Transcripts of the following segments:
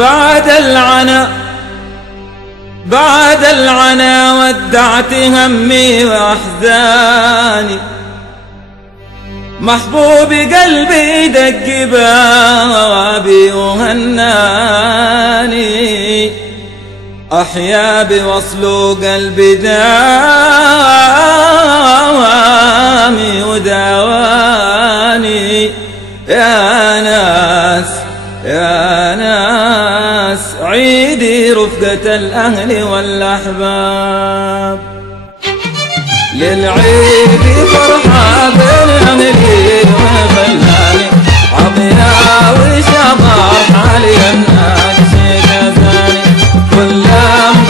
بعد العنا ودعت همي وأحزاني، محبوب قلبي دق بابي وهناني، أحيا بوصل قلبي داوامي وداواني. يا ناس عيدي رفقة الأهل والأحباب، للعيد فرحة بين أهلي وخلاني، عضيا وشبار حالي الناس جازاني، كل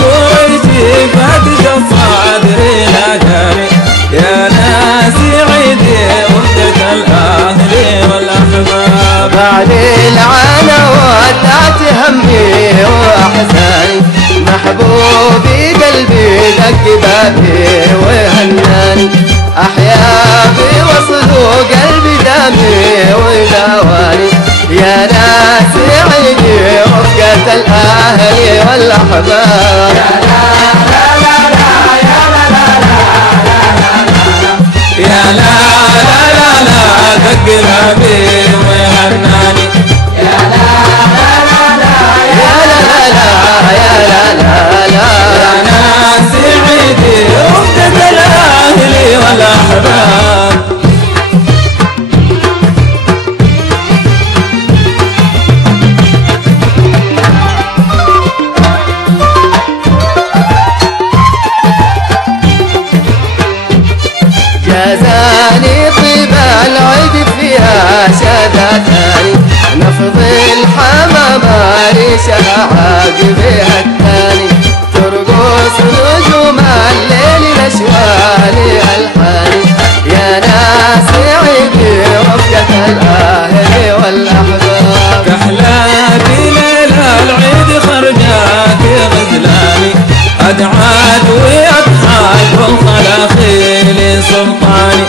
قريشي فاتش صادري لاقاني. يا ناس عيدي رفقة الأهل والأحباب، بعد العنا ودعت همي وأحزاني، محبوبي قلبي دق بابي وهناني، أحيا بوصل قلبي دامي وداواني. يا ناس عيدي رفقة الأهل والأحباب، يا لا لا لا لا دق بابي وهناني، يا لا لا لا لا يا لا لا لا يا لا لا لا. يا ناس عيدي رفقة الأهل والأحباب، جازاني طيب العيد فيها شذاتاني، نفض الحمامة ريشها عاقبها الثاني، ترقص نجوم الليل نشواني ألحاني. يا ناس عيدي رفقة الأهل والأحباب، كحلاتي ليلة العيد خرجات غزلاني، أدعاد وأضحاك والخلاخيل سلطاني،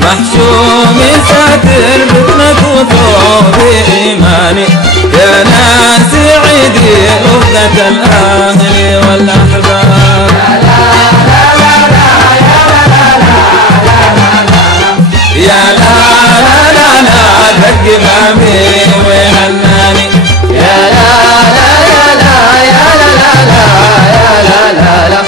محشومي ساتر بطنك وثوبي إيماني. يا ناس عيدي رفقة الأهل والأحباب، يا لا لا لا لا دق بابي وهناني، يا لا لا لا لا يا لا لا لا يا لا لا لا.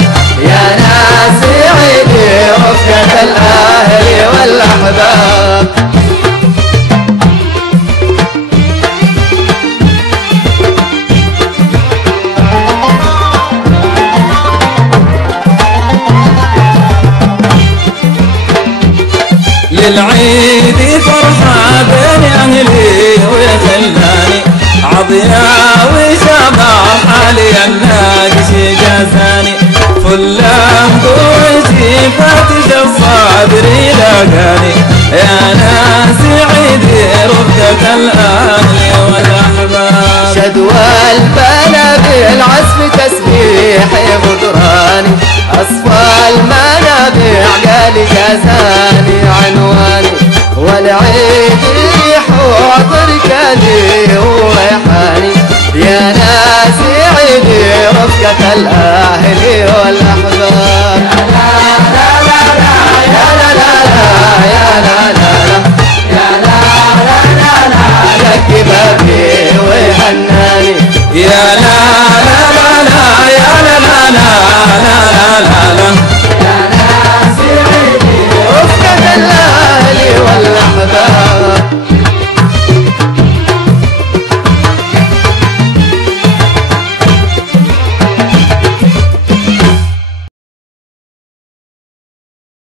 يا ناس عيدي رفقة الأهل والأحباب، للعيد فرحة بين أهلي وخلاني، عضيا وشبار حالي الناقش جازاني، فلام قوتي فاتش الصادري لاقاني. يا ناس عيدي رفقة الأهل والأحباب، شدوى البلا بالعزف تسبيح غدراني، أصفى المنابع قال جازاني،